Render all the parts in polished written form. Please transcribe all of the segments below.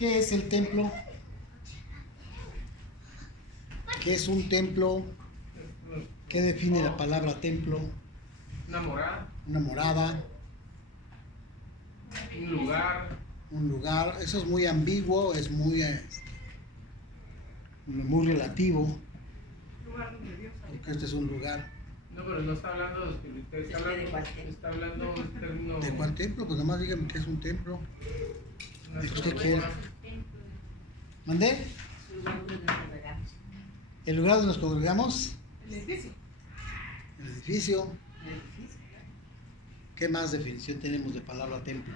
¿Qué es el templo? ¿Qué es un templo? ¿Qué define la palabra templo? Una morada. Una morada. Un lugar. Un lugar. Eso es muy ambiguo, es muy relativo. Lugar donde Dios habita. Porque este es un lugar. No, pero no está hablando de espiritual, está hablando en términos. ¿De cuál templo? Pues nomás dígame que es un templo. Una ¿De que usted sola quiera? morada. ¿Mandé? ¿El lugar donde nos congregamos? El edificio. El edificio. ¿Qué más definición tenemos de palabra templo?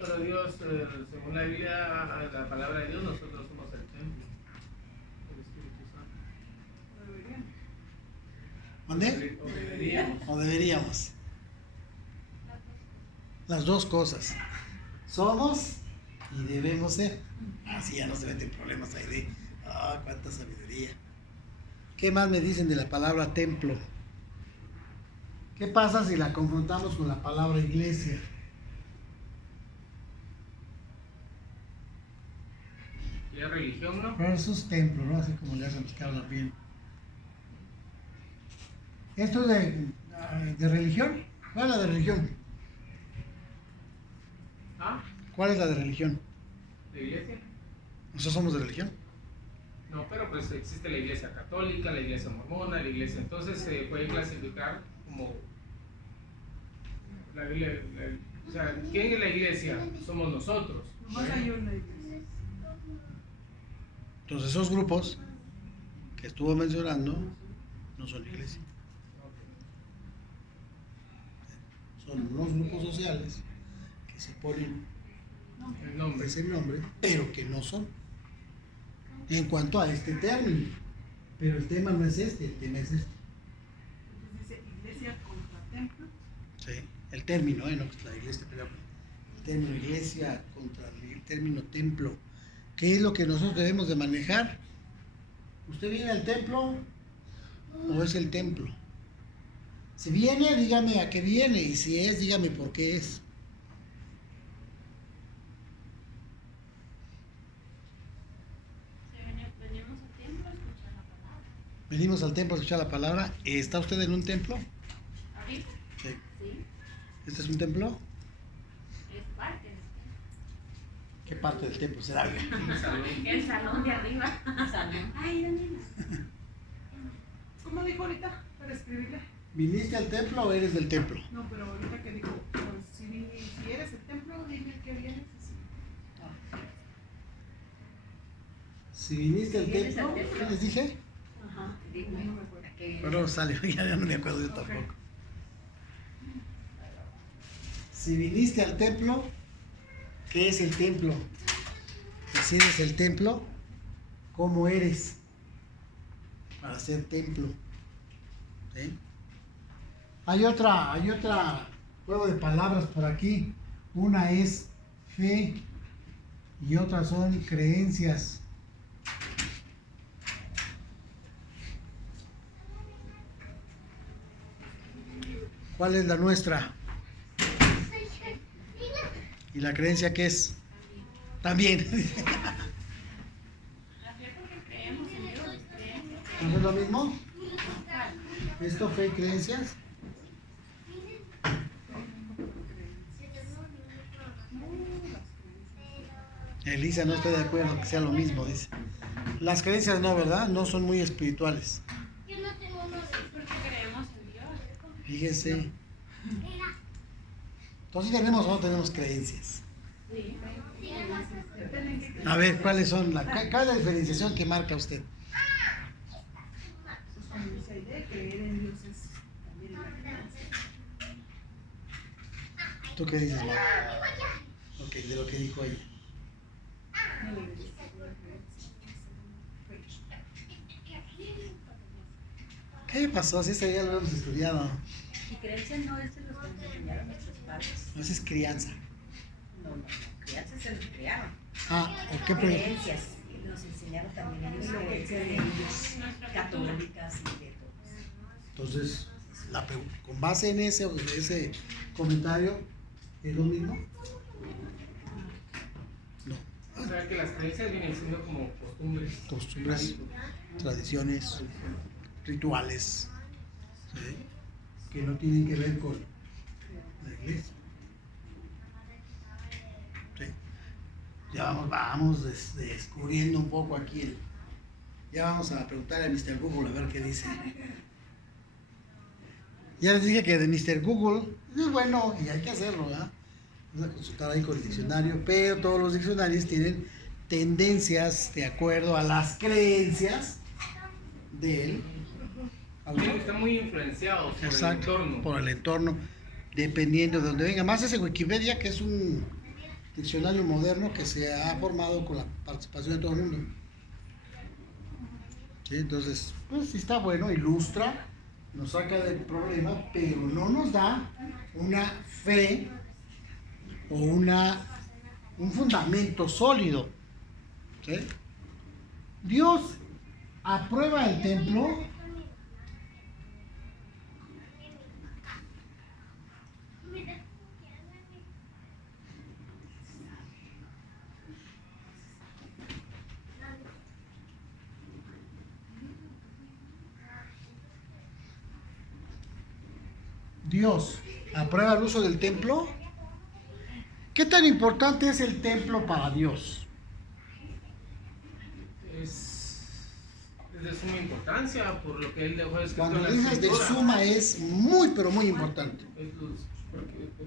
Pero Dios, según la Biblia, la palabra de Dios, nosotros somos el templo del Espíritu Santo. No deberían. ¿Mandé? O deberíamos. ¿O deberíamos? Las dos cosas. Somos y debemos ser. Así ya no se meten problemas ahí de, cuánta sabiduría. ¿Qué más me dicen de la palabra templo? ¿Qué pasa si la confrontamos con la palabra iglesia? Y es religión, ¿no? Versus templo, ¿no? Así como le hacen los que hablan bien. ¿Esto es de religión? ¿Cuál es la de religión? ¿Ah? ¿Cuál es la de religión? ¿La iglesia? ¿Nosotros somos de religión? No, pero pues existe la iglesia católica, la iglesia mormona, la iglesia. Entonces se puede clasificar como la Biblia. O sea, ¿quién es la iglesia? Somos nosotros. Nomás hay una iglesia. Entonces esos grupos que estuvo mencionando no son iglesia. Son unos grupos sociales que se ponen El nombre. ese nombre, pero que no son. En cuanto a este término. Pero el tema no es este, el tema es este. Entonces dice iglesia contra templo. Sí, el término, no es la iglesia, pero el término iglesia contra el término templo. ¿Qué es lo que nosotros debemos de manejar? ¿Usted viene al templo o es el templo? Si viene, dígame a qué viene, y si es, dígame por qué es. Venimos al templo a escuchar la palabra. Venimos al templo a escuchar la palabra. ¿Está usted en un templo? ¿Ahorita? Sí. Sí, ¿Este es un templo? es parte del ¿Qué parte del templo será? templo. El salón de arriba. Salón. Ay, Daniela. ¿Cómo dijo ahorita? Para escribirle. ¿Viniste al templo o eres del templo? No, pero ahorita que dijo, pues, si eres el templo, dime que vienes. Si viniste al Si vienes templo, al templo. ¿qué les dije? Ajá, No dime. me acuerdo. ¿A qué Pero no sale, ya no me acuerdo yo tampoco. Si viniste al templo, ¿qué es el templo? Y si eres el templo, ¿cómo eres para ser templo? ¿Sí? Hay otra juego de palabras por aquí. Una es fe y otras son creencias. ¿Cuál es la nuestra? ¿Y la creencia qué es? También. La fe porque creemos en Dios. Creemos. ¿No es lo mismo? ¿Esto fe y creencias? Elisa no está de acuerdo que sea lo mismo, dice. Las creencias no, ¿verdad? No son muy espirituales. Porque creemos en Dios. Fíjese. Entonces, ¿tenemos o no tenemos creencias? Sí. A ver, ¿cuáles son? ¿Cuál es la diferenciación que marca usted? Pues con esa idea, creer en Dios es también la creencia. ¿Tú qué dices, Mar? Ok, de lo que dijo ella. No le dices una creencia. ¿Qué pasó? Si ese ya lo hemos estudiado. Y creencias no es de los que nos enseñaron nuestros padres. No, esa es crianza. No, crianzas se nos criaron. ¿Qué pregunta? Creencias nos enseñaron también ellos creencias de ellos, católicas y de todo. Entonces, con base en ese comentario, ¿es lo mismo? No. que las creencias vienen siendo como costumbres. Costumbres, hábitos, tradiciones, rituales, ¿sí? Que no tienen que ver con la iglesia. ¿Sí? Ya vamos descubriendo un poco aquí. Ya vamos a preguntarle a Mr. Google a ver qué dice. Ya les dije que de Mr. Google es bueno y hay que hacerlo, ¿verdad? Vamos a consultar ahí con el diccionario, pero todos los diccionarios tienen tendencias de acuerdo a las creencias del autor. Están muy influenciados por Exacto, el entorno. por el entorno, dependiendo de donde venga. Más ese Wikipedia, que es un diccionario moderno que se ha formado con la participación de todo el mundo. ¿Sí? Entonces, pues sí está bueno, ilustra, nos saca del problema, pero no nos da una fe o un fundamento sólido. ¿Sí? Dios aprueba el templo. Dios aprueba el uso del templo. ¿Qué tan importante es el templo para Dios? Es de suma importancia por lo que él dejó escrito en Cuando la dices de escritura. suma es muy, pero muy importante.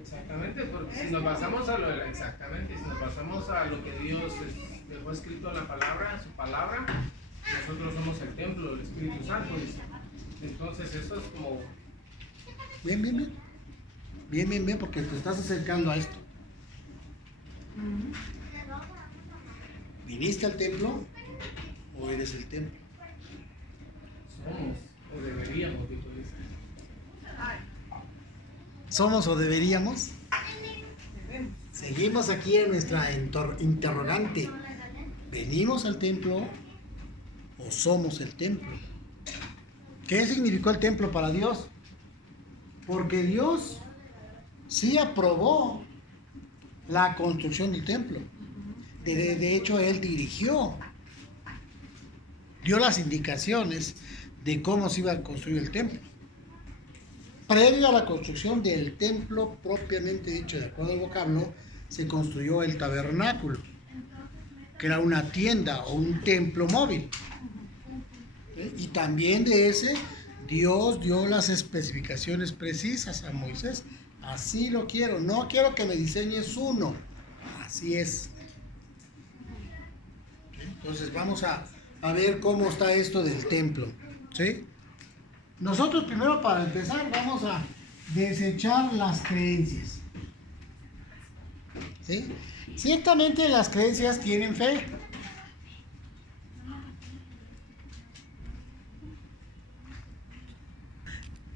Exactamente, porque si nos basamos a lo que Dios dejó escrito en la palabra, su palabra, nosotros somos el templo del Espíritu Santo. Dice. Entonces eso es como Bien, porque te estás acercando a esto. ¿Viniste al templo o eres el templo? somos o deberíamos, dijo dice. ¿Somos o deberíamos? Debemos. Seguimos aquí en nuestra interrogante. ¿Venimos al templo o somos el templo? ¿Qué significó el templo para Dios? Porque Dios sí aprobó la construcción del templo. De hecho, Él dirigió, dio las indicaciones de cómo se iba a construir el templo. Previo a la construcción del templo propiamente dicho, de acuerdo al vocablo, se construyó el tabernáculo, que era una tienda o un templo móvil. Y también de ese, Dios dio las especificaciones precisas a Moisés. Así lo quiero, no quiero que me diseñes uno. Así es. Entonces vamos a ver cómo está esto del templo. ¿Sí? Nosotros primero, para empezar, vamos a desechar las creencias. ¿Sí? Ciertamente las creencias tienen fe.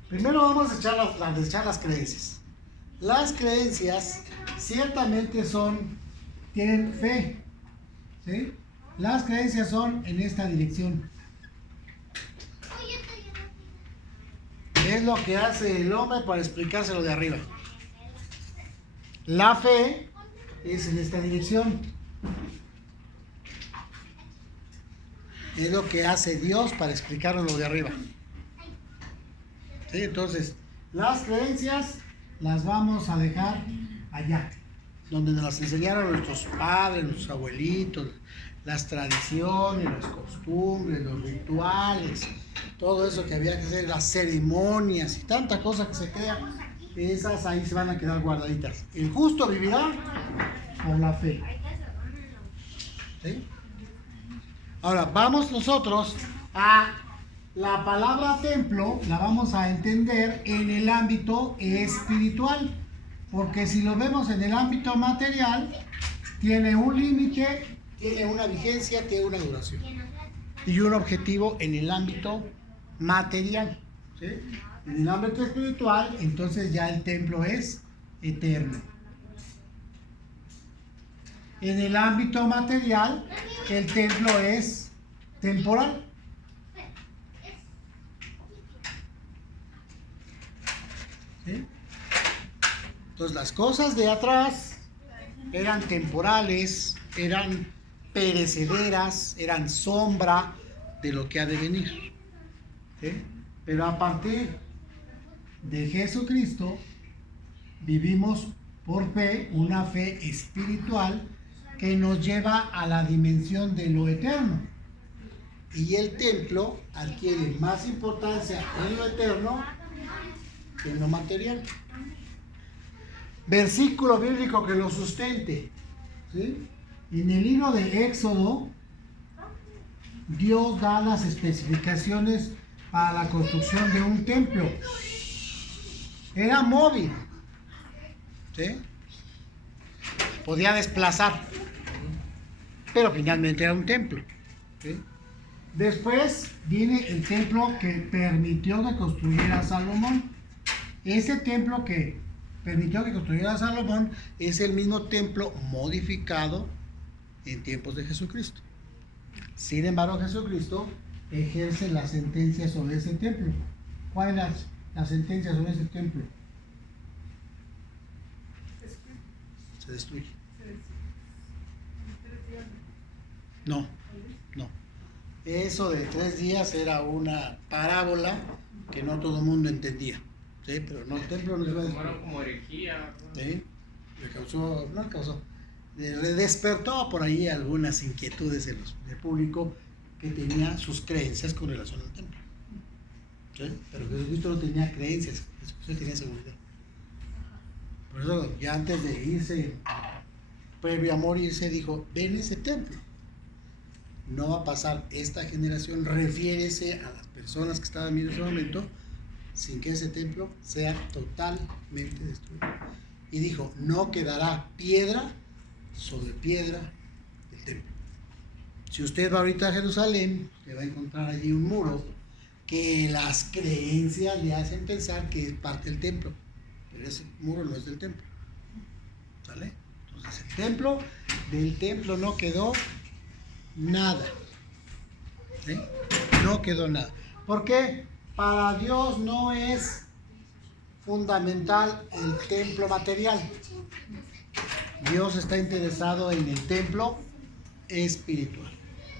Primero vamos a desechar las creencias. Las creencias ciertamente tienen fe. ¿Sí? Las creencias son en esta dirección. Es lo que hace el hombre para explicárselo de arriba. La fe es en esta dirección. Es lo que hace Dios para explicarlo de arriba. ¿Sí? Entonces, las creencias las vamos a dejar allá, donde nos las enseñaron nuestros padres, nuestros abuelitos, las tradiciones, las costumbres, los rituales, todo eso que había que hacer, las ceremonias y tanta cosa que se crea, esas ahí se van a quedar guardaditas. El justo vivirá por la fe. ¿Sí? Ahora, vamos nosotros a la palabra templo, la vamos a entender en el ámbito espiritual, porque si lo vemos en el ámbito material, tiene un límite, tiene una vigencia, tiene una duración y un objetivo en el ámbito material. ¿Sí? En el ámbito espiritual, entonces ya el templo es eterno. En el ámbito material, el templo es temporal. ¿Sí? Entonces las cosas de atrás eran temporales, eran perecederas, eran sombra de lo que ha de venir. ¿Sí? Pero a partir de Jesucristo vivimos por fe, una fe espiritual que nos lleva a la dimensión de lo eterno. Y el templo adquiere más importancia en lo eterno que en lo material. Versículo bíblico que lo sustente. ¿Sí? En el libro de Éxodo, Dios da las especificaciones para la construcción de un templo. Era móvil. ¿Sí? Podía desplazar, pero finalmente era un templo. ¿Sí? Después viene el templo que permitió que construyera Salomón. Ese templo que permitió que construyera Salomón es el mismo templo modificado en tiempos de Jesucristo. Sin embargo, Jesucristo ejerce la sentencia sobre ese templo. ¿Cuál es la sentencia sobre ese templo? Se destruye. No. Eso de 3 días era una parábola que no todo el mundo entendía. ¿Sí? Pero no, el templo no se va a destruir. Lo tomaron como herejía. ¿Sí? Despertó por ahí algunas inquietudes en el público que tenía sus creencias con relación al templo. ¿Sí? Pero Jesucristo no tenía creencias, Jesucristo tenía seguridad. Por eso ya antes de irse, previo a morirse, dijo, ven ese templo. No va a pasar esta generación, refiérese a las personas que estaban viendo en ese momento, sin que ese templo sea totalmente destruido. Y dijo, no quedará piedra sobre piedra del templo. Si usted va ahorita a Jerusalén, le va a encontrar allí un muro que las creencias le hacen pensar que es parte del templo, pero ese muro no es del templo. ¿Sale? Entonces del templo no quedó nada. ¿Sí? No quedó nada. ¿Por qué? Para Dios no es fundamental el templo material. Dios está interesado en el templo espiritual.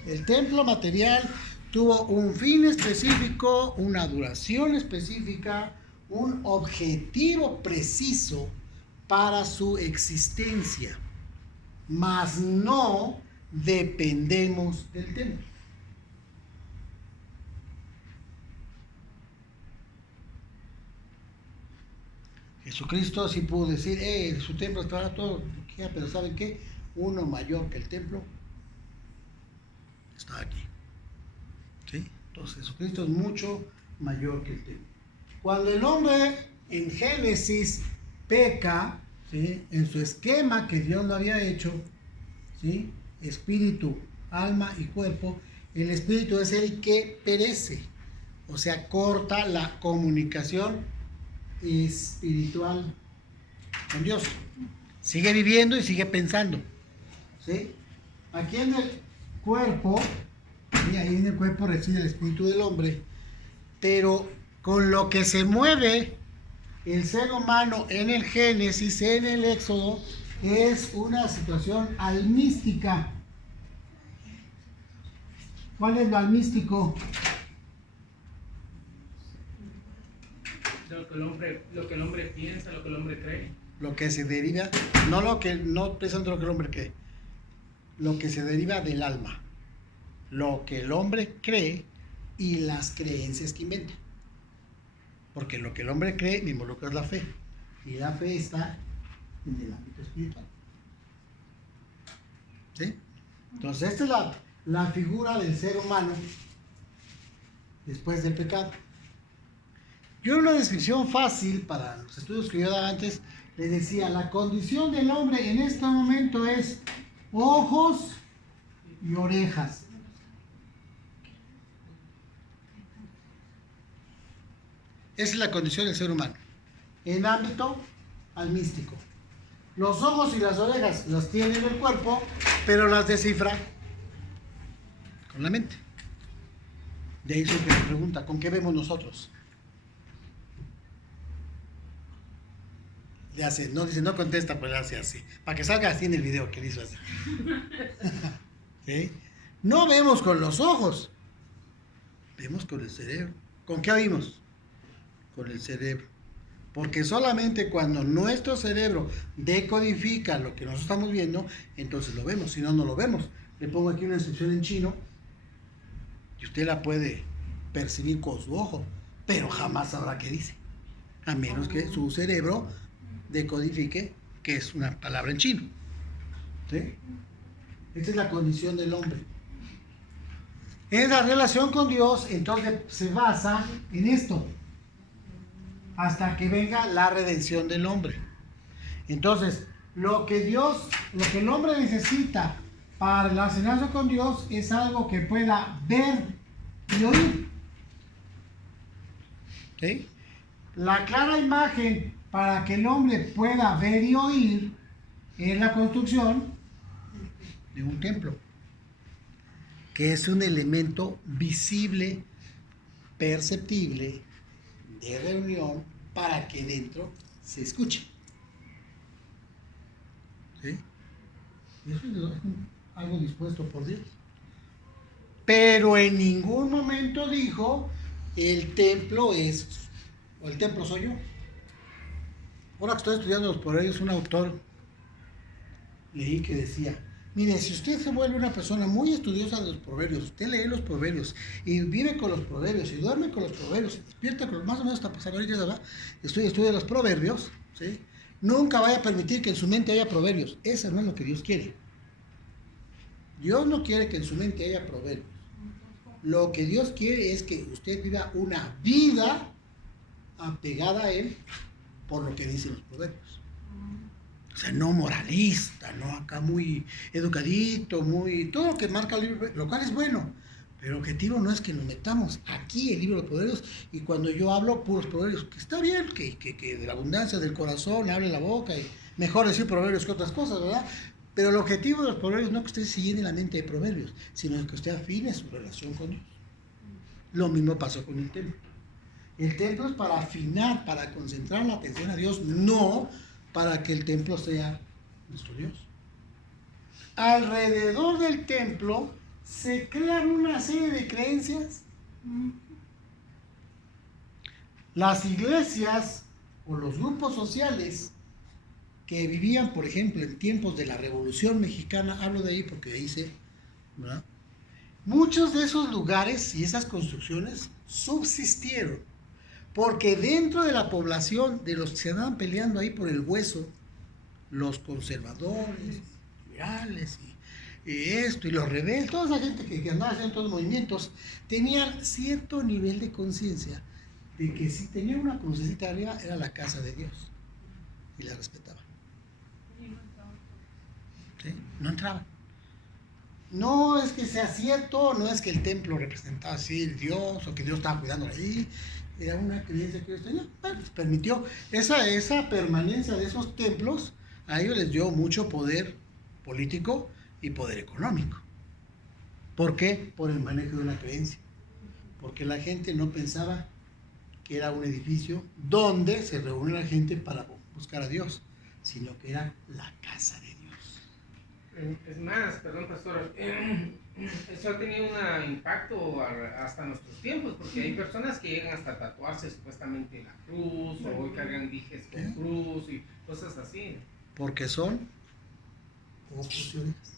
El templo material tuvo un fin específico, una duración específica, un objetivo preciso para su existencia, mas no dependemos del templo. Jesucristo sí pudo decir, su templo estará todo, pero ¿saben qué? Uno mayor que el templo está aquí. ¿Sí? Entonces Jesucristo es mucho mayor que el templo. Cuando el hombre en Génesis peca, ¿sí? En su esquema que Dios lo había hecho, ¿sí? Espíritu, alma y cuerpo, el espíritu es el que perece, o sea, corta la comunicación espiritual con Dios. Sigue viviendo y sigue pensando. ¿Sí? Aquí en el cuerpo, ¿sí? Ahí en el cuerpo reside el espíritu del hombre, pero con lo que se mueve el ser humano en el Génesis, en el Éxodo, es una situación almística. ¿Cuál es lo almístico? Lo que el hombre piensa, lo que el hombre cree. Lo que se deriva, no precisamente lo que el hombre cree, lo que se deriva del alma, lo que el hombre cree y las creencias que inventa. Porque lo que el hombre cree me involucra la fe, y la fe está en el ámbito espiritual. ¿Sí? Entonces esta es la figura del ser humano después del pecado. Yo en una descripción fácil para los estudios que yo daba antes, les decía, la condición del hombre en este momento es ojos y orejas. Esa es la condición del ser humano, en ámbito almístico. Los ojos y las orejas las tiene en el cuerpo, pero las descifra con la mente. De ahí surge la pregunta, ¿con qué vemos nosotros? Le hace, no dice, no contesta, pues le hace así. Para que salga así en el video que le hizo así. ¿Sí? No vemos con los ojos, vemos con el cerebro. ¿Con qué oímos? Con el cerebro. Porque solamente cuando nuestro cerebro decodifica lo que nosotros estamos viendo, entonces lo vemos, si no, no lo vemos. Le pongo aquí una inscripción en chino y usted la puede percibir con su ojo, pero jamás sabrá qué dice, a menos que su cerebro decodifique que es una palabra en chino. ¿Sí? Esta es la condición del hombre. En la relación con Dios, entonces se basa en esto, hasta que venga la redención del hombre. Entonces, lo que el hombre necesita para relacionarse con Dios es algo que pueda ver y oír. ¿Sí? La clara imagen para que el hombre pueda ver y oír es la construcción de un templo, que es un elemento visible, perceptible, de reunión para que dentro se escuche. ¿Sí? Eso es algo dispuesto por Dios. Pero en ningún momento dijo, el templo soy yo. Ahora que estoy estudiando los proverbios, un autor leí que decía, mire, si usted se vuelve una persona muy estudiosa de los proverbios, usted lee los proverbios y vive con los proverbios y duerme con los proverbios y despierta con los, más o menos está pasando ahorita, ¿verdad? Estudia los proverbios, ¿sí? Nunca vaya a permitir que en su mente haya proverbios. Eso no es lo que Dios quiere. Dios no quiere que en su mente haya proverbios. Lo que Dios quiere es que usted viva una vida apegada a Él por lo que dicen los proverbios. O sea, no moralista, no acá muy educadito, muy todo lo que marca el libro, lo cual es bueno. Pero el objetivo no es que nos metamos aquí el libro de los proverbios y cuando yo hablo puros proverbios, que está bien, que de la abundancia del corazón hable la boca y mejor decir proverbios que otras cosas, ¿verdad? Pero el objetivo de los proverbios no es que usted se llene la mente de proverbios, sino que usted afine su relación con Dios. Lo mismo pasó con el templo. El templo es para afinar, para concentrar la atención a Dios, no para que el templo sea nuestro Dios. Alrededor del templo se crean una serie de creencias. Las iglesias o los grupos sociales que vivían, por ejemplo, en tiempos de la Revolución Mexicana, hablo de ahí porque de ahí sé, ¿verdad? Muchos de esos lugares y esas construcciones subsistieron, porque dentro de la población, de los que se andaban peleando ahí por el hueso, los conservadores, liberales y esto, y los rebeldes, toda esa gente que andaba haciendo todos los movimientos, tenían cierto nivel de conciencia de que si tenían una crucecita arriba era la casa de Dios, y la respetaban. ¿Sí? No entraban. No es que sea cierto, no es que el templo representaba así el Dios, o que Dios estaba cuidando ahí, era una creencia que Dios tenía. Bueno, pues permitió esa permanencia de esos templos, a ellos les dio mucho poder político y poder económico. ¿Por qué? Por el manejo de una creencia. Porque la gente no pensaba que era un edificio donde se reúne la gente para buscar a Dios, sino que era la casa de Dios. Es más, perdón, pastor, eso ha tenido un impacto hasta nuestros tiempos, porque hay personas que llegan hasta tatuarse supuestamente la cruz, o hoy cargan dijes con cruz y cosas así. Porque son ojos y orejas.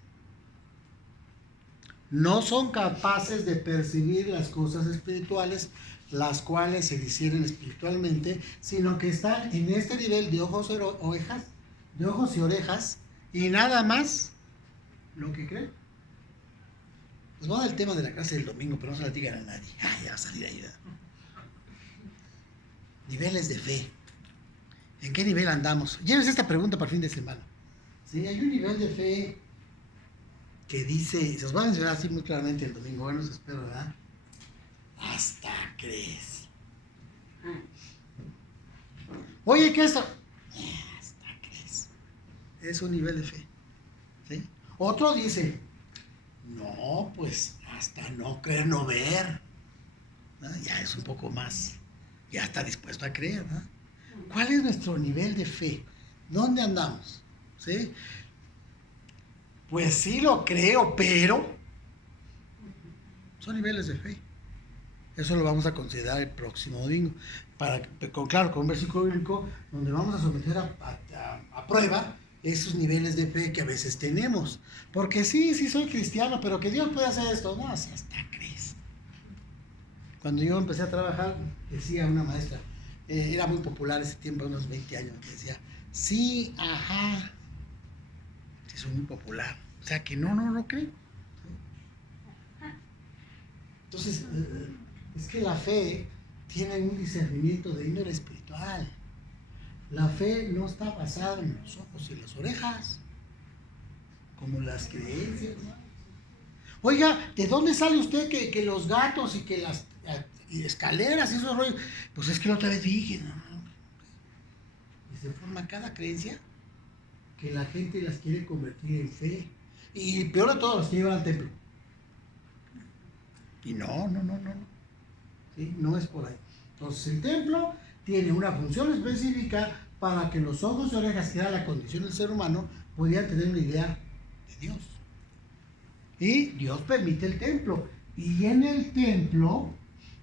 No son capaces de percibir las cosas espirituales, las cuales se disciernen espiritualmente, sino que están en este nivel de ojos y orejas, y nada más lo que creen. Les voy a dar el tema de la clase del domingo, pero no se la digan a nadie. Ya va a salir ahí. Niveles de fe. ¿En qué nivel andamos? Llévense esta pregunta para el fin de semana. ¿Sí? Hay un nivel de fe que dice, se os va a mencionar así muy claramente el domingo, bueno, eso espero, ¿verdad? Hasta crees. Oye, ¿qué es esto? Hasta crees. Es un nivel de fe. ¿Sí? Otro dice, no, pues hasta no creer, no ver. ¿No? Ya es un poco más, ya está dispuesto a creer, ¿no? ¿Cuál es nuestro nivel de fe? ¿Dónde andamos? ¿Sí? Pues sí lo creo, pero Son niveles de fe. Eso lo vamos a considerar el próximo domingo. Claro, con un versículo bíblico donde vamos a someter a prueba esos niveles de fe que a veces tenemos. Porque sí soy cristiano, pero que Dios puede hacer esto. No, si hasta crees. Cuando yo empecé a trabajar, decía una maestra, era muy popular ese tiempo, unos 20 años, que decía, sí, ajá. Sí, soy muy popular. O sea que no creo. Entonces, es que la fe tiene un discernimiento de índole espiritual. La fe no está basada en los ojos y las orejas, como las creencias. Oiga, ¿de dónde sale usted que los gatos y que las escaleras y esos rollos? Pues es que la otra vez dije, ¿no? Y se forma cada creencia que la gente las quiere convertir en fe. Y peor de todo, las que llevan al templo. Y no. ¿Sí? No es por ahí. Entonces el templo tiene una función específica para que los ojos y orejas, que era la condición del ser humano, pudieran tener una idea de Dios. Y Dios permite el templo. Y en el templo,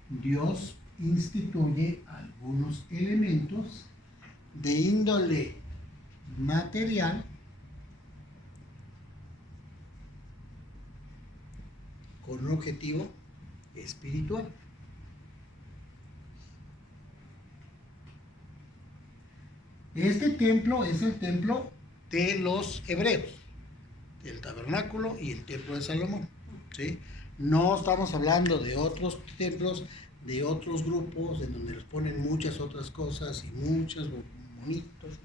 Dios instituye algunos elementos de índole material con un objetivo espiritual. Este templo es el templo de los hebreos, el tabernáculo y el templo de Salomón, ¿sí? No estamos hablando de otros templos, de otros grupos, en donde les ponen muchas otras cosas y muchos bonitos.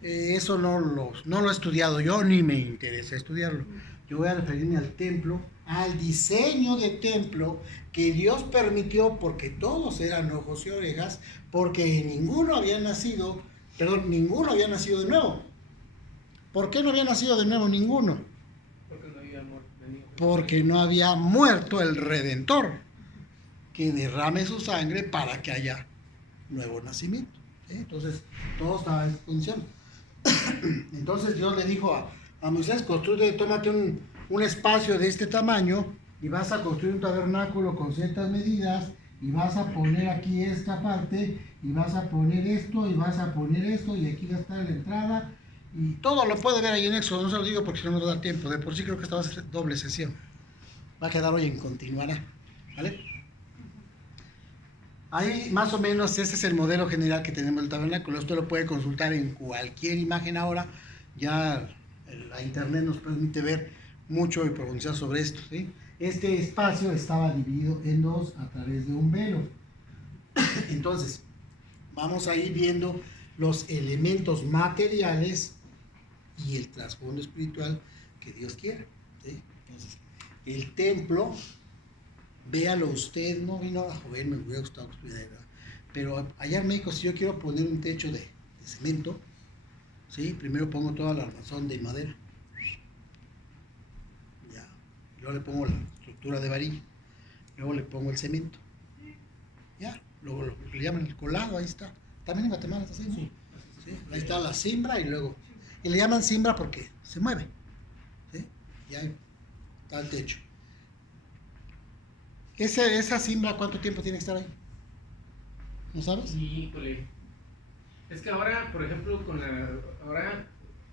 Eso no lo he estudiado yo, ni me interesa estudiarlo. Yo voy a referirme al templo, al diseño de templo que Dios permitió, porque todos eran ojos y orejas, porque ninguno había nacido de nuevo. ¿Por qué no había nacido de nuevo ninguno? Porque no había muerto el Redentor, que derrame su sangre para que haya nuevo nacimiento. ¿Sí? Entonces, todo estaba en función. Entonces Dios le dijo a Moisés, tómate un espacio de este tamaño y vas a construir un tabernáculo con ciertas medidas y vas a poner aquí esta parte y vas a poner esto y vas a poner esto y aquí va a estar la entrada y todo lo puede ver ahí en Éxodo. No se lo digo porque si no nos da tiempo, de por sí creo que esta va a ser doble sesión, va a quedar hoy en continuará, ¿vale? Ahí más o menos ese es el modelo general que tenemos del tabernáculo. Esto lo puede consultar en cualquier imagen ahora, ya la internet nos permite ver mucho y profundizar sobre esto, ¿sí? Este espacio estaba dividido en dos a través de un velo. Entonces, vamos a ir viendo los elementos materiales y el trasfondo espiritual que Dios quiere, ¿sí? Entonces, el templo, véalo usted, no vino a joven, me hubiera gustado que estuviera, ¿verdad? Pero allá en México, si yo quiero poner un techo de cemento, ¿sí? Primero pongo toda la armazón de madera. Ya. Luego le pongo la estructura de varilla. Luego le pongo el cemento. Ya. Luego lo que le llaman el colado, ahí está. También en Guatemala está así, ¿no? Sí. Ahí está la cimbra y luego... Y le llaman cimbra porque se mueve. ¿Sí? Y ahí está el techo. Esa cimbra, ¿cuánto tiempo tiene que estar ahí? ¿No sabes? Híjole. Es que ahora, por ejemplo, ahora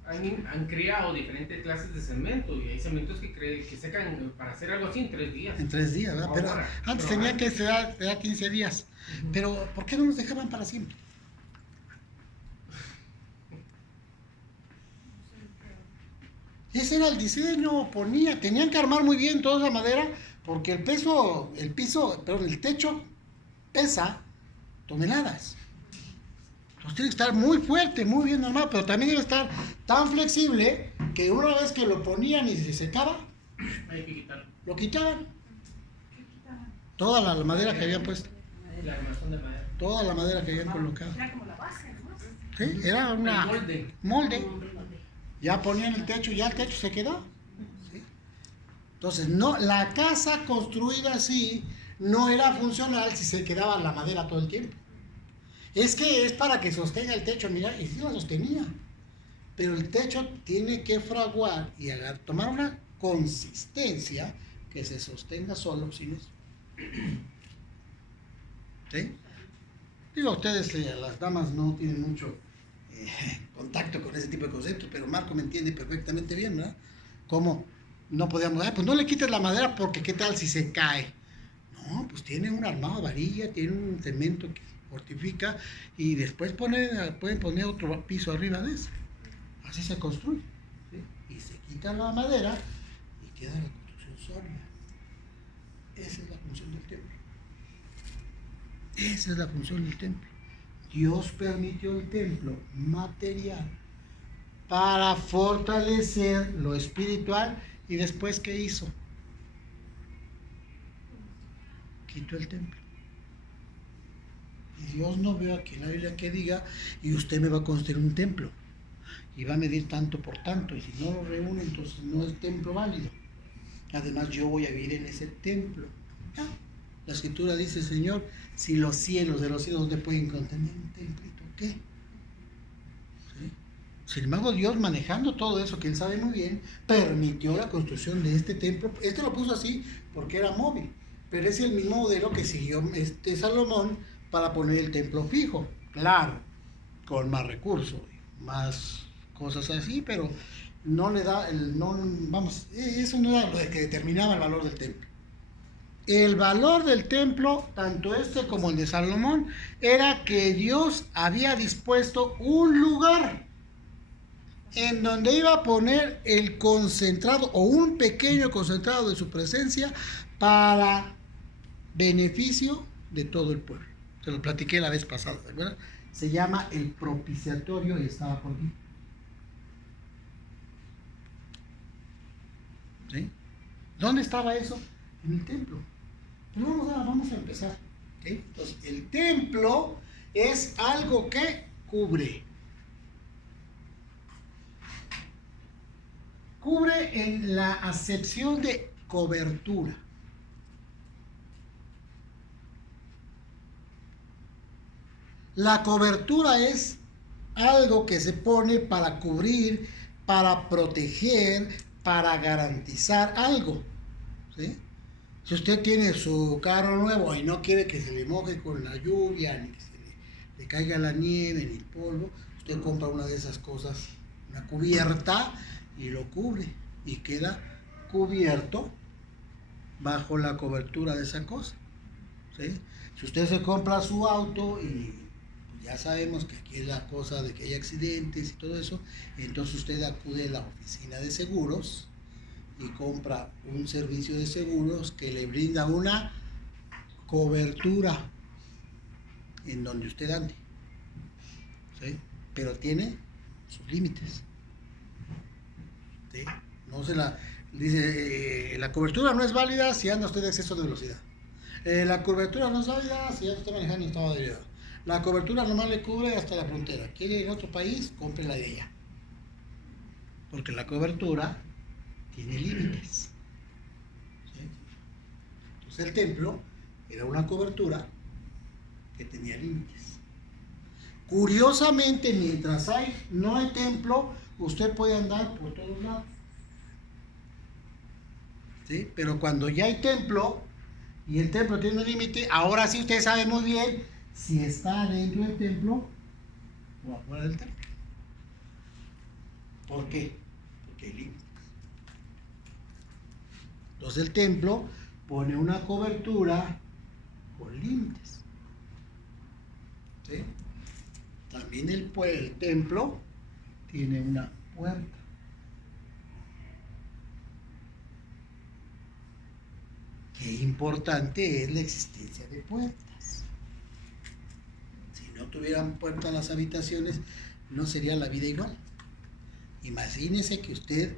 han creado diferentes clases de cemento y hay cementos que secan para hacer algo así en 3 días. En 3 días, ¿verdad? Pero antes tenía que ser 15 días. Pero, ¿por qué no nos dejaban para siempre? Ese era el diseño, tenían que armar muy bien toda esa madera, porque el techo pesa toneladas. Entonces tiene que estar muy fuerte, muy bien armado, pero también debe estar tan flexible que una vez que lo ponían y se secaba, Hay que quitarlo. lo quitaban. Toda la madera que habían puesto. La armazón de madera. Toda la madera que habían colocado. Era como la base, ¿no? Sí, era una El molde. Ya ponían el techo, ya el techo se quedó. ¿Sí? Entonces, no, la casa construida así no era funcional si se quedaba la madera todo el tiempo. Es que es para que sostenga el techo, mira, y sí la sostenía. Pero el techo tiene que fraguar y tomar una consistencia que que se sostenga solo sin eso. ¿Sí? Digo, ustedes, las damas no tienen mucho contacto con ese tipo de conceptos, pero Marco me entiende perfectamente bien, ¿verdad? Cómo no podíamos, pues no le quites la madera porque qué tal si se cae. No, pues tiene un armado varilla, tiene un cemento que fortifica y después pueden poner otro piso arriba de ese. Así se construye, ¿sí? Y se quita la madera y queda la construcción sólida. Esa es la función del templo. Esa es la función del templo. Dios permitió el templo material para fortalecer lo espiritual y después ¿qué hizo? Quitó el templo. Y Dios no veo aquí en la Biblia que diga, y usted me va a construir un templo y va a medir tanto por tanto, y si no lo reúne entonces no es templo válido. Además yo voy a vivir en ese templo. La escritura dice, Señor, si los cielos de los cielos no te pueden contener un templito, ¿qué? ¿Sí? Sin embargo, Dios, manejando todo eso, que Él sabe muy bien, permitió la construcción de este templo. Este lo puso así porque era móvil, pero es el mismo modelo que siguió Salomón para poner el templo fijo. Claro, con más recursos, más cosas así, pero no le da, eso no era lo que determinaba el valor del templo. El valor del templo, tanto este como el de Salomón, era que Dios había dispuesto un lugar en donde iba a poner el concentrado o un pequeño concentrado de su presencia para beneficio de todo el pueblo. Se lo platiqué la vez pasada, ¿verdad? Se llama el propiciatorio y estaba por aquí. ¿Sí? ¿Dónde estaba eso? En el templo. Pero vamos a empezar. ¿Sí? Entonces, el templo es algo que cubre. Cubre en la acepción de cobertura. La cobertura es algo que se pone para cubrir, para proteger, para garantizar algo. ¿Sí? Si usted tiene su carro nuevo y no quiere que se le moje con la lluvia, ni que se le caiga la nieve, ni el polvo, usted compra una de esas cosas, una cubierta, y lo cubre. Y queda cubierto bajo la cobertura de esa cosa. ¿Sí? Si usted se compra su auto y ya sabemos que aquí es la cosa de que hay accidentes y todo eso, entonces usted acude a la oficina de seguros y compra un servicio de seguros que le brinda una cobertura en donde usted ande, ¿sí? Pero tiene sus límites, ¿sí? No se la dice, la cobertura no es válida si anda usted de exceso de velocidad, la cobertura no es válida si anda usted manejando en estado de ebriedad, la cobertura nomás le cubre hasta la frontera, quiere ir a otro país, cómprela de allá, porque la cobertura tiene límites. ¿Sí? Entonces el templo era una cobertura que tenía límites. Curiosamente, mientras no hay templo, usted puede andar por todos lados. ¿Sí? Pero cuando ya hay templo y el templo tiene un límite, ahora sí usted sabe muy bien si está dentro del templo o afuera del templo. ¿Por qué? Porque hay límites. Entonces el templo pone una cobertura con límites. ¿Sí? También el templo tiene una puerta. Qué importante es la existencia de puertas. Si no tuvieran puertas las habitaciones, no sería la vida igual. Imagínese que usted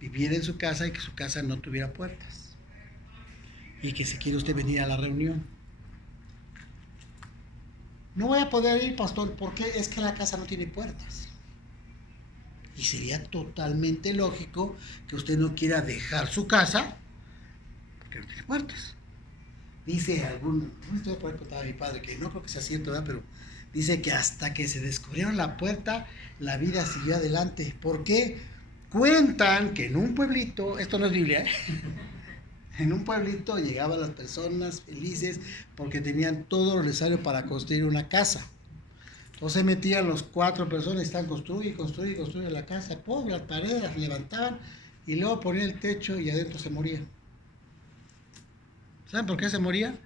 viviera en su casa y que su casa no tuviera puertas y que si quiere usted venir a la reunión, no voy a poder ir, pastor, porque es que la casa no tiene puertas. Y sería totalmente lógico que usted no quiera dejar su casa porque no tiene puertas. Dice no estoy por ahí contaba a mi padre, que no creo que sea cierto, ¿verdad? Pero dice que hasta que se descubrieron la puerta, la vida siguió adelante. ¿Por qué? Cuentan que en un pueblito, esto no es Biblia, En un pueblito llegaban las personas felices porque tenían todo lo necesario para construir una casa. Entonces metían los 4 personas, están construye la casa, ¡pum! Las paredes las levantaban y luego ponían el techo y adentro se morían. ¿Saben por qué se morían?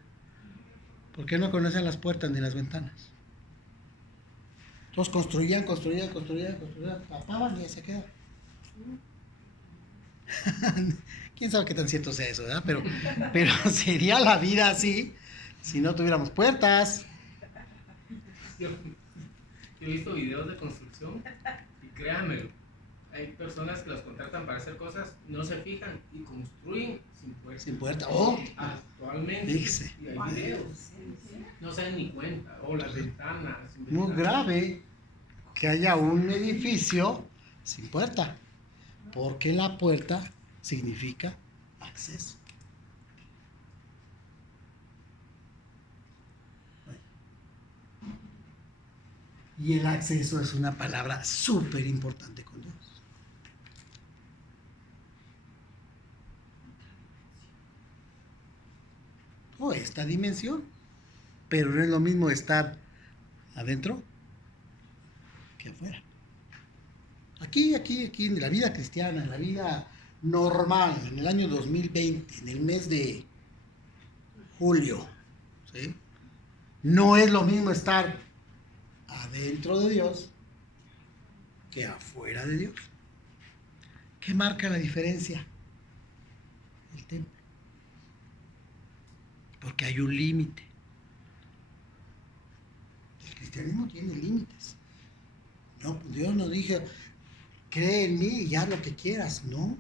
Porque no conocían las puertas ni las ventanas. Entonces construían, tapaban y se quedaban. Quién sabe qué tan cierto sea eso, ¿verdad? Pero sería la vida así si no tuviéramos puertas. Yo he visto videos de construcción y créanmelo, hay personas que los contratan para hacer cosas, no se fijan y construyen sin puertas. Sin puerta. Oh, Actualmente. Fíjese. Y hay videos. No se dan ni cuenta. O las ventanas. sin muy ventanas. grave que haya un edificio sin puerta, porque la puerta significa acceso. Y el acceso es una palabra súper importante con Dios. O esta dimensión, pero no es lo mismo estar adentro que afuera. Aquí, en la vida cristiana, en la vida normal, en el año 2020, en el mes de julio, ¿sí? No es lo mismo estar adentro de Dios que afuera de Dios. ¿Qué marca la diferencia? El templo. Porque hay un límite. El cristianismo tiene límites. No, Dios nos dijo, cree en mí y haz lo que quieras. No.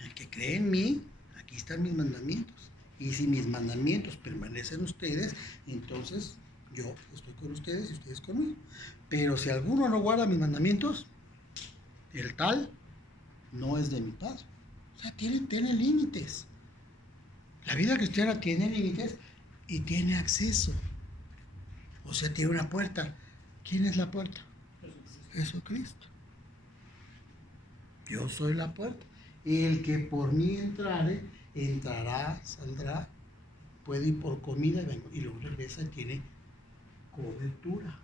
El que cree en mí, aquí están mis mandamientos. Y si mis mandamientos permanecen en ustedes, entonces yo estoy con ustedes y ustedes conmigo. Pero si alguno no guarda mis mandamientos, el tal no es de mi Padre. O sea, tiene límites. La vida cristiana tiene límites y tiene acceso. O sea, tiene una puerta. ¿Quién es la puerta? Jesucristo. Yo soy la puerta. El que por mí entrare, entrará, saldrá, puede ir por comida y luego regresa y tiene cobertura.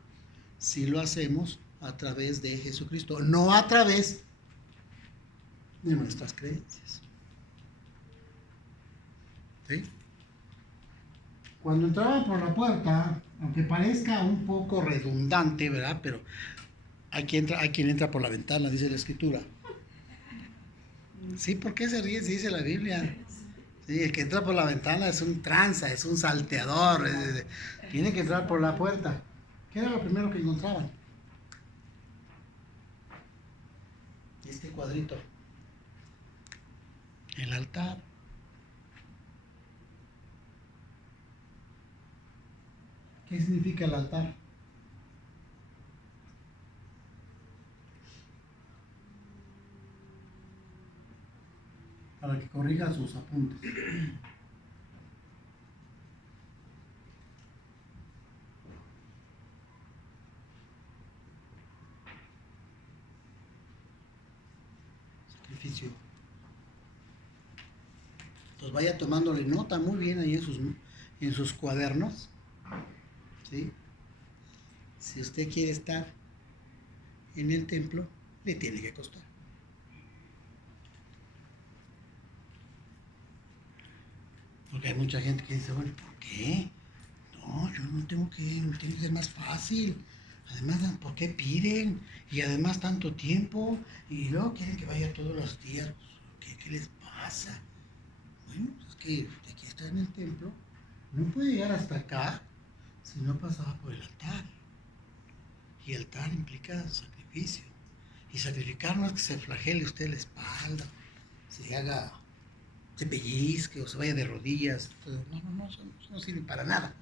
Si lo hacemos a través de Jesucristo, no a través de nuestras creencias. ¿Sí? Cuando entraban por la puerta, aunque parezca un poco redundante, ¿verdad? Pero hay quien entra por la ventana, dice la Escritura. Sí, ¿por qué se ríe si dice la Biblia? Sí, el que entra por la ventana es un tranza, es un salteador, tiene que entrar por la puerta. ¿Qué era lo primero que encontraban? Este cuadrito. El altar. ¿Qué significa el altar? Para que corrija sus apuntes. Sacrificio. Pues vaya tomándole nota muy bien ahí en sus cuadernos. ¿Sí? Si usted quiere estar en el templo, le tiene que costar. Porque hay mucha gente que dice, bueno, ¿por qué? No, yo no tengo que ser más fácil. Además, ¿por qué piden? Y además tanto tiempo. Y luego quieren que vaya todos los días. ¿Qué les pasa? Bueno, pues es que aquí está en el templo. No puede llegar hasta acá si no pasaba por el altar. Y el altar implica sacrificio. Y sacrificar no es que se flagele usted la espalda, se pellizque o se vaya de rodillas. No, eso no sirve para nada.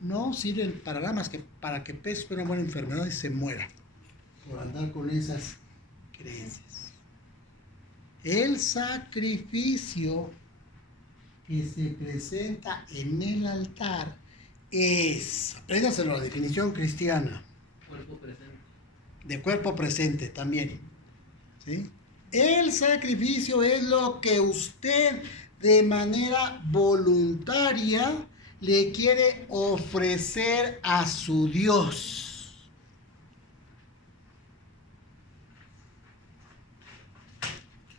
No sirve para nada más que para que pese una buena enfermedad y se muera por andar con esas creencias. El sacrificio que se presenta en el altar es, apréndaselo, la definición cristiana. Cuerpo presente. De cuerpo presente también. ¿Sí? El sacrificio es lo que usted de manera voluntaria le quiere ofrecer a su Dios.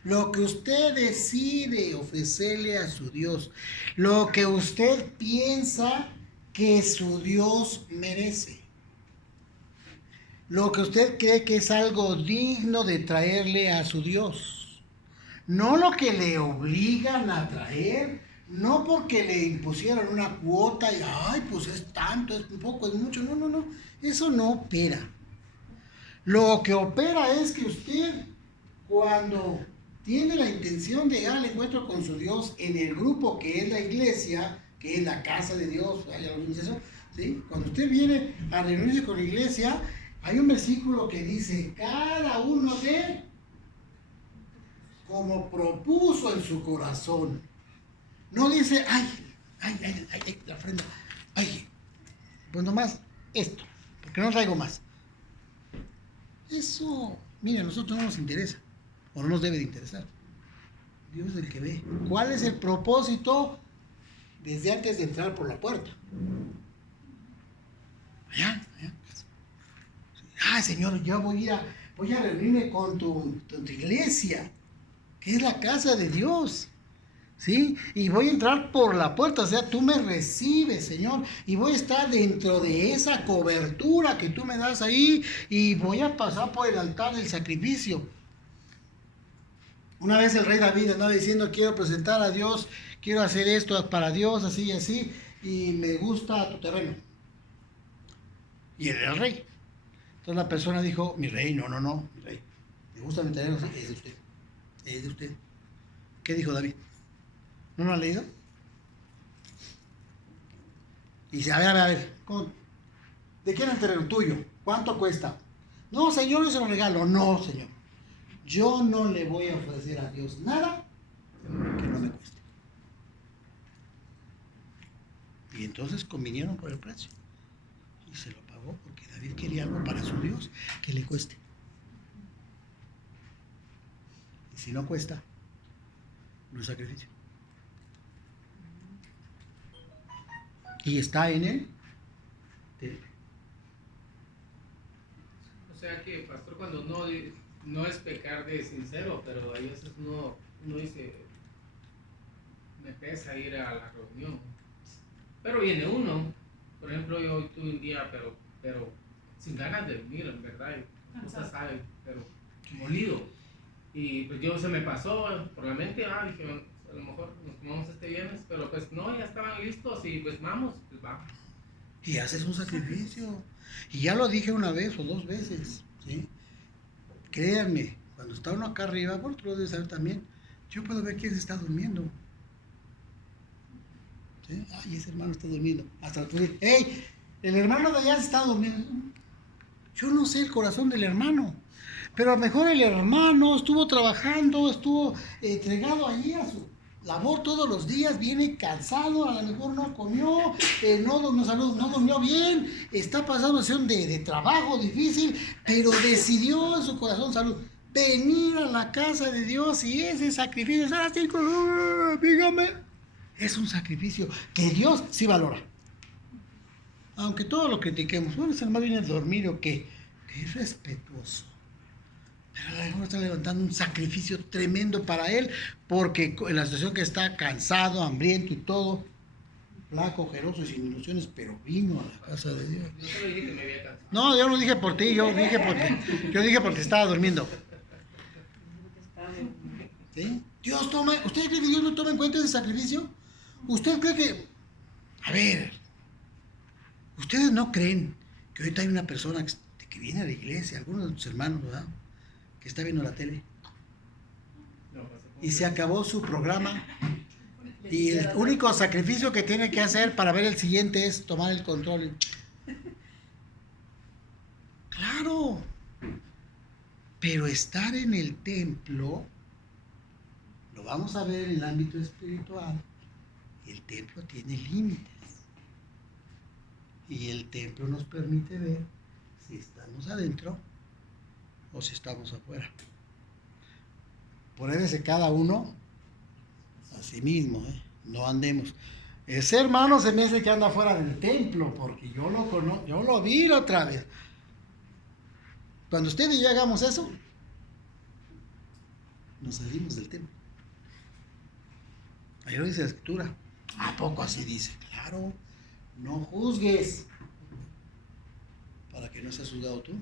Lo que usted decide ofrecerle a su Dios. Lo que usted piensa que su Dios merece. Lo que usted cree que es algo digno de traerle a su Dios. No lo que le obligan a traer, no porque le impusieron una cuota y, ay, pues es tanto, es poco, es mucho. No, no, no. Eso no opera. Lo que opera es que usted, cuando tiene la intención de llegar al encuentro con su Dios en el grupo que es la iglesia, que es la casa de Dios, hay alguna organización, ¿sí? Cuando usted viene a reunirse con la iglesia, hay un versículo que dice, cada uno de como propuso en su corazón. No dice, ay, la ofrenda, ay, pues nomás esto, porque no traigo más. Eso, mire, a nosotros no nos interesa, o no nos debe de interesar. Dios es el que ve. ¿Cuál es el propósito desde antes de entrar por la puerta? Allá. Ah, Señor, yo voy a reunirme con tu iglesia, que es la casa de Dios, ¿sí? Y voy a entrar por la puerta, o sea, tú me recibes, Señor, y voy a estar dentro de esa cobertura que tú me das ahí, y voy a pasar por el altar del sacrificio. Una vez el rey David andaba diciendo, quiero presentar a Dios, quiero hacer esto para Dios, así y así, y me gusta tu terreno. Y él era el rey. Entonces la persona dijo, mi rey, no, mi rey, me gusta mi terreno, sí, es de usted. ¿Qué dijo David? ¿No lo ha leído? Y dice, a ver, ¿de quién es el terreno? Tuyo. ¿Cuánto cuesta? No, Señor, yo se lo regalo. No, Señor. Yo no le voy a ofrecer a Dios nada que no me cueste. Y entonces convinieron por el precio. Y se lo pagó porque David quería algo para su Dios que le cueste. Y si no cuesta, no es sacrificio. Y está en él. O sea que, pastor, cuando no es pecar de sincero, pero a veces uno dice, me pesa ir a la reunión. Pero viene uno, por ejemplo, yo hoy tuve un día, pero sin ganas de venir, en verdad, usted sabe, pero molido. Y pues yo se me pasó por la mente, dije, a lo mejor nos tomamos este viernes, pero pues no, ya estaban listos y pues vamos. Y haces un sacrificio. Y ya lo dije una vez o dos veces, ¿sí? Créanme, cuando está uno acá arriba, por otro lo debe saber también, yo puedo ver quién se está durmiendo. ¿Sí? Ay, ese hermano está durmiendo. Hasta tú dices, ¡hey! El hermano de allá se está durmiendo. Yo no sé el corazón del hermano. Pero a lo mejor el hermano estuvo trabajando, estuvo entregado allí a su labor todos los días, viene cansado, a lo mejor no comió, no durmió bien, está pasando una situación de trabajo difícil, pero decidió en su corazón salud venir a la casa de Dios y ese sacrificio, dígame, es un sacrificio que Dios sí valora. Aunque todo lo critiquemos, bueno, ese hermano viene a dormir o qué, que es respetuoso. Pero a lo mejor está levantando un sacrificio tremendo para él, porque en la situación que está cansado, hambriento y todo, flaco, ojeroso y sin ilusiones, pero vino a la casa de Dios. Yo solo dije que me había cansado. No, yo no dije por ti, yo dije porque estaba durmiendo. ¿Sí? ¿Usted cree que Dios no toma en cuenta ese sacrificio? ¿Usted cree que... A ver, ¿ustedes no creen que ahorita hay una persona que viene a la iglesia, algunos de tus hermanos, ¿verdad?, que está viendo la tele y se acabó su programa y el único sacrificio que tiene que hacer para ver el siguiente es tomar el control? Claro, pero estar en el templo, lo vamos a ver en el ámbito espiritual, el templo tiene límites y el templo nos permite ver si estamos adentro o si estamos afuera. Pruébese cada uno a sí mismo, no andemos. Ese hermano se me hace que anda fuera del templo, porque yo lo conozco, yo lo vi la otra vez. Cuando usted y yo hagamos eso, nos salimos del templo. Ahí lo dice la escritura. ¿A poco así dice? Claro, no juzgues para que no seas juzgado tú.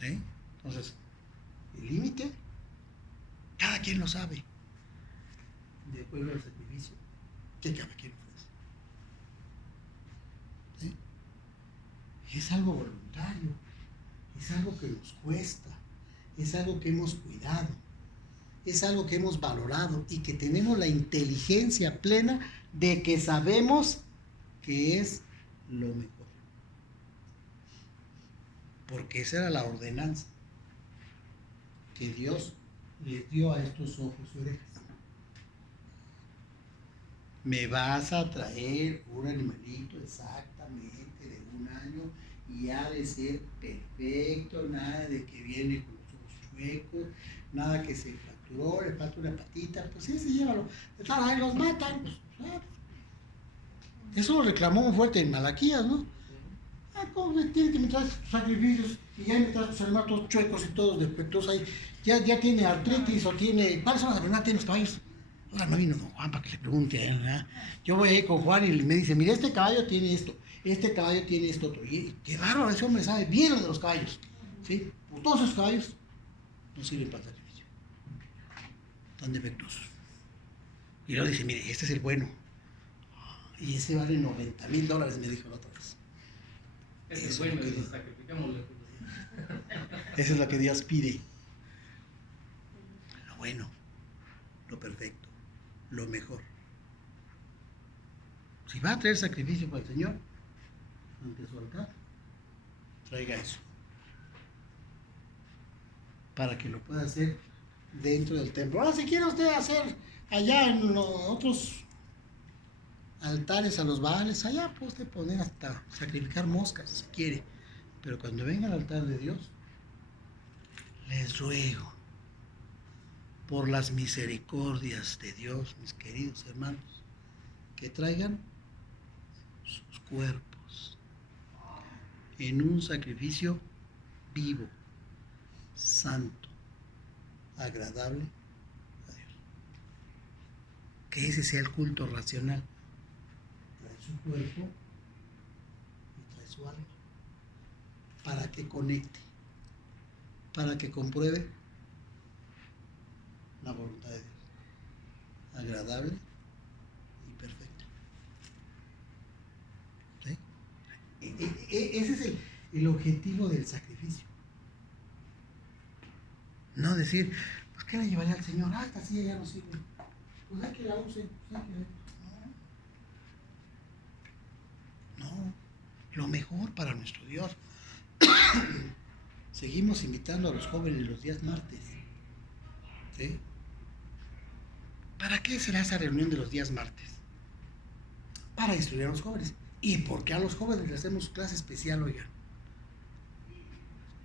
¿Sí? Entonces, el límite, cada quien lo sabe. De acuerdo al sacrificio que cada quien ofrece. ¿Sí? Es algo voluntario, es algo que nos cuesta, es algo que hemos cuidado, es algo que hemos valorado y que tenemos la inteligencia plena de que sabemos que es lo mejor. Porque esa era la ordenanza que Dios les dio a estos ojos y orejas. Me vas a traer un animalito exactamente de 1 año y ha de ser perfecto, nada de que viene con los ojos chuecos, nada que se fracturó, le falta una patita, pues sí, llévalo. Ahí los matan, pues, eso lo reclamó muy fuerte en Malaquías, ¿no? ¿Cómo me tienes que me traes sacrificios y ya me traes tus animales todos chuecos y todos defectuosos ahí? Ya tiene artritis o tiene... ¿Cuáles son las enfermedades de los caballos? Ahora no vino don Juan para que le pregunte a él, ¿verdad? Yo voy ahí con Juan y me dice, mira, este caballo tiene esto, este caballo tiene esto otro. Y qué raro, ese hombre sabe bien lo de los caballos, ¿sí? Pues todos esos caballos no sirven para el sacrificio. Están defectuosos. Y luego dice, mire, este es el bueno. Y ese vale $90,000, me dijo la otra vez. Ese es bueno, y sacrificámoslo. Eso es lo que Dios pide. Lo bueno, lo perfecto, lo mejor. Si va a traer sacrificio para el Señor, ante su altar, traiga eso. Para que lo pueda hacer dentro del templo. Ahora, si quiere usted hacer allá en los otros altares a los Baales, allá puede usted poner hasta sacrificar moscas si quiere. Pero cuando venga al altar de Dios, les ruego por las misericordias de Dios, mis queridos hermanos, que traigan sus cuerpos en un sacrificio vivo, santo, agradable a Dios. Que ese sea el culto racional. Trae su cuerpo y trae su alma para que conecte, para que compruebe la voluntad de Dios, agradable y perfecta. ¿Sí? Ese es el objetivo del sacrificio. No decir, pues ¿qué le llevaría al Señor? Ah, esta silla ya no sirve. Pues hay que la use. No, lo mejor para nuestro Dios. Seguimos invitando a los jóvenes los días martes. ¿Sí? ¿Para qué será esa reunión de los días martes? Para instruir a los jóvenes. ¿Y por qué a los jóvenes les hacemos clase especial, oigan?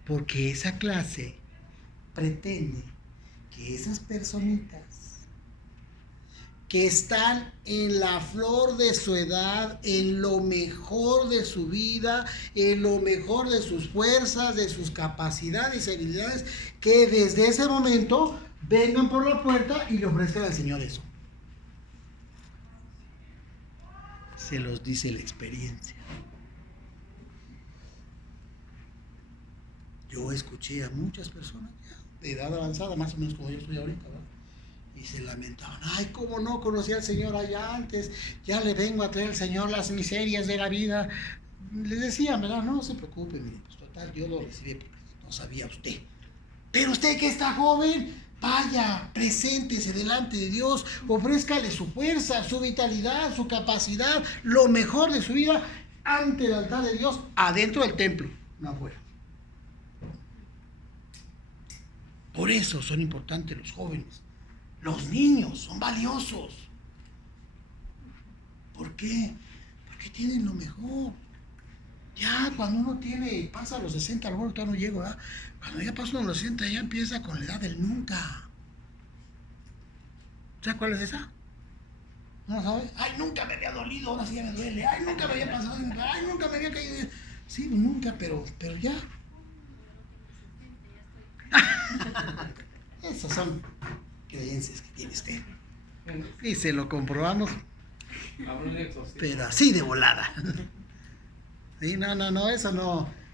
Porque esa clase pretende que esas personitas que están en la flor de su edad, en lo mejor de su vida, en lo mejor de sus fuerzas, de sus capacidades y habilidades, que desde ese momento vengan por la puerta y le ofrezcan al Señor eso. Se los dice la experiencia. Yo escuché a muchas personas de edad avanzada, más o menos como yo estoy ahorita, ¿verdad? Y se lamentaban, ay, cómo no conocí al Señor allá antes, ya le vengo a traer al Señor las miserias de la vida. Les decía, ¿verdad? No se preocupe, mire, pues total, yo lo recibí porque no sabía usted. Pero usted que está joven, vaya, preséntese delante de Dios, ofrézcale su fuerza, su vitalidad, su capacidad, lo mejor de su vida ante el altar de Dios, adentro del templo, no afuera. Por eso son importantes los jóvenes. Los niños son valiosos. ¿Por qué? Porque tienen lo mejor. Ya cuando uno pasa a los 60, a lo mejor todavía no llego, ¿verdad? Cuando ya pasa uno a los 60, ya empieza con la edad del nunca. ¿Sabes cuál es esa? ¿No sabes? Ay, nunca me había dolido, ahora sí ya me duele. Ay, nunca me había pasado, ay, nunca me había caído. Sí, nunca, pero ya. Esas son creencias que tiene usted. Y se lo comprobamos, pero así de volada. Sí, no, eso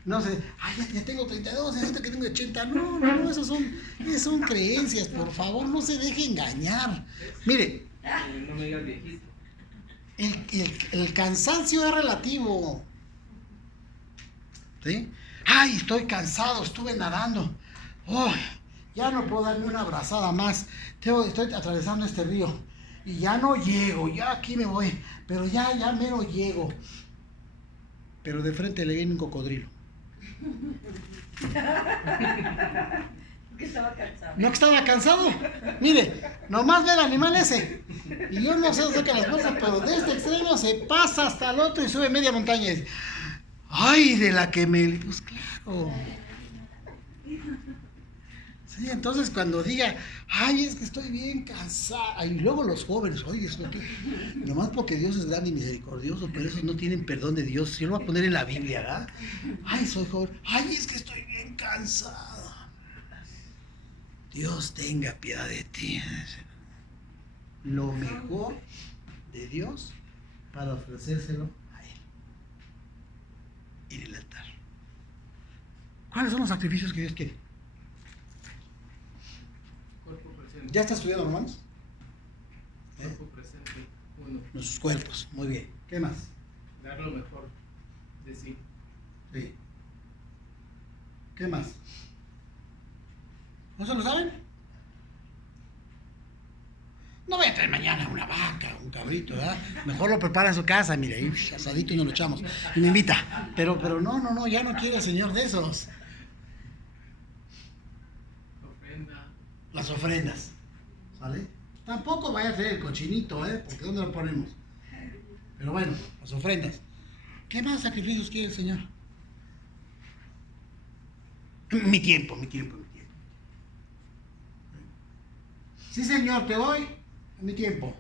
no sé. Ay, ya tengo 32, necesito que tengo 80. No, esas son creencias, por favor, no se deje engañar. Mire, No me digas viejito. el cansancio es relativo. ¿Sí? Ay, estoy cansado, estuve nadando. Oh, ya no puedo darme una abrazada más. Estoy atravesando este río. Y ya no llego, ya aquí me voy. Pero ya mero llego. Pero de frente le viene un cocodrilo. Que estaba cansado. No que estaba cansado. Mire, nomás ve el animal ese. Y yo no sé dónde saca las fuerzas, pero de este extremo se pasa hasta el otro y sube media montaña. Y dice, ay, de la que me... Pues claro. Sí, entonces cuando diga, ay, es que estoy bien cansada. Y luego los jóvenes, oye, esto que... Nomás porque Dios es grande y misericordioso, pero esos no tienen perdón de Dios. Yo lo voy a poner en la Biblia, ¿verdad? Ay, soy joven. Ay, es que estoy bien cansado. Dios tenga piedad de ti. Lo mejor de Dios para ofrecérselo a Él en el altar. ¿Cuáles son los sacrificios que Dios quiere? Cuerpo presente. ¿Ya está estudiando, hermanos? Cuerpo presente. 1. Nuestros cuerpos, muy bien. ¿Qué más? Dar lo mejor de sí. Sí. ¿Qué más? ¿No se lo saben? No voy a traer mañana una vaca, un cabrito, ¿verdad? Mejor lo prepara en su casa, mire, ahí asadito y nos lo echamos. Y me invita. Pero no, ya no quiere el Señor de esos. Ofrenda. Las ofrendas. ¿Sale? Tampoco vaya a traer el cochinito, porque ¿dónde lo ponemos? Pero bueno, las ofrendas. ¿Qué más sacrificios quiere el Señor? Mi tiempo. Sí, Señor, te doy mi tiempo.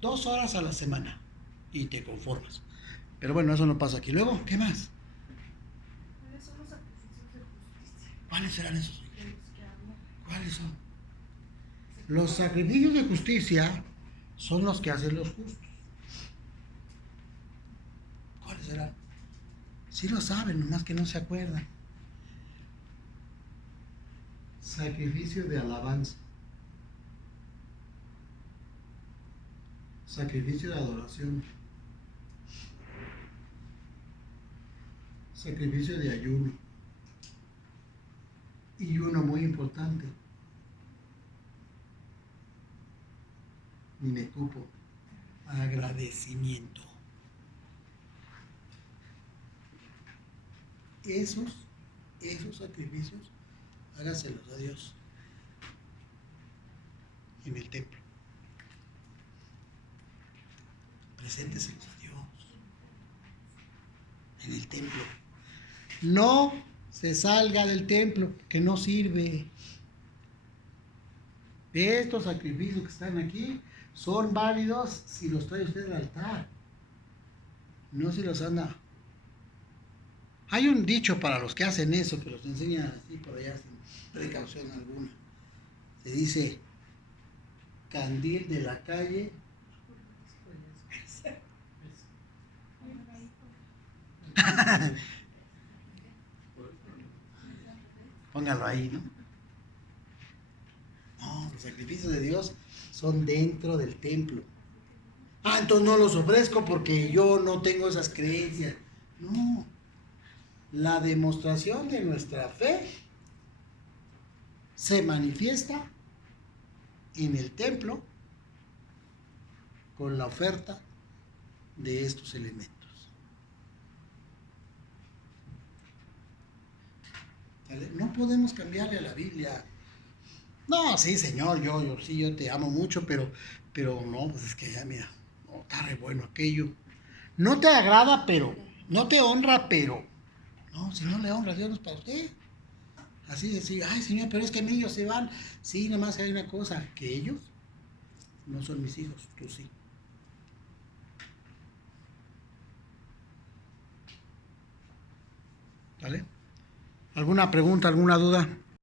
2 horas a la semana. Y te conformas. Pero bueno, eso no pasa aquí. Luego, ¿qué más? ¿Cuáles son los sacrificios de justicia? ¿Cuáles serán esos? De los que hablo. ¿Cuáles son? Los sacrificios de justicia son los que hacen los justos. ¿Cuáles serán? Sí lo saben, nomás que no se acuerdan. Sacrificio de alabanza. Sacrificio de adoración. Sacrificio de ayuno. Y uno muy importante. Ni me cupo. Agradecimiento. Esos sacrificios, hágaselos a Dios en el templo. Presénteselos a Dios en el templo. No se salga del templo, que no sirve. Estos sacrificios que están aquí son válidos si los trae usted al altar, no si los anda. Hay un dicho para los que hacen eso, que los enseñan así por allá sin precaución alguna. Se dice, candil de la calle. Póngalo ahí, ¿no? No, los sacrificios de Dios son dentro del templo. Ah, entonces no los ofrezco porque yo no tengo esas creencias. No. La demostración de nuestra fe se manifiesta en el templo con la oferta de estos elementos. ¿Sale? No podemos cambiarle a la Biblia. No, sí, Señor, yo te amo mucho, pero no, pues es que ya mira, no, está re bueno aquello. No te agrada, pero No te honra, pero... No, si no le honra, Dios no es para usted. Así de decir, ay Señor, pero es que ellos se van. Sí, nada más hay una cosa, que ellos no son mis hijos, tú sí. ¿Vale? ¿Alguna pregunta, alguna duda?